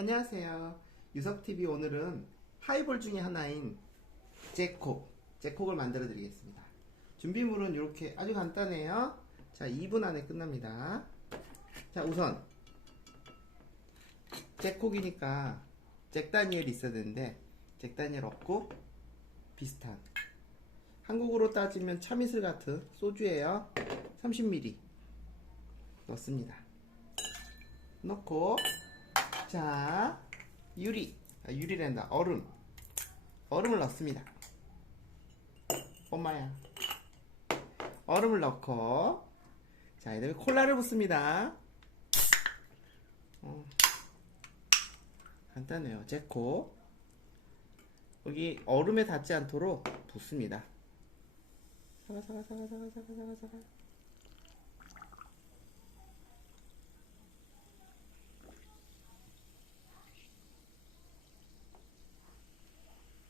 안녕하세요. 유석TV 오늘은 하이볼 중에 하나인 잭콕, 잭콕을 만들어 드리겠습니다. 준비물은 이렇게 아주 간단해요. 자, 2분 안에 끝납니다. 자, 우선 잭콕이니까 잭다니엘이 있어야 되는데 잭다니엘 없고 비슷한 한국으로 따지면 참이슬 같은 소주예요. 30ml 넣습니다. 넣고 자 유리 아, 유리랜다 얼음 얼음을 넣습니다. 엄마야 얼음을 넣고 자 이제 콜라를 붓습니다. 어, 간단해요. 제코 여기 얼음에 닿지 않도록 붓습니다. 사가 사가 사가 사가 사가 사가 사가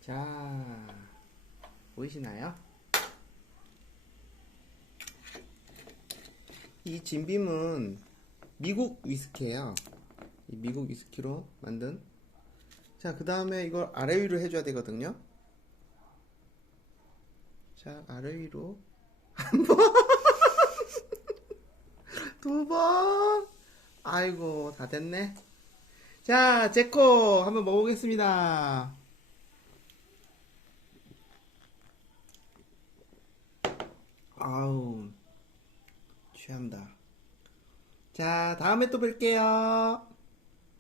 자 보이시나요? 이 진빔은 미국 위스키예요. 이 미국 위스키로 만든. 자, 그 다음에 이걸 아래 위로 해줘야 되거든요. 자, 아래 위로 한 번, 두 번. 아이고, 다 됐네. 자, 제코 한번 먹어보겠습니다. 아우, 취한다. 자, 다음에 또 뵐게요.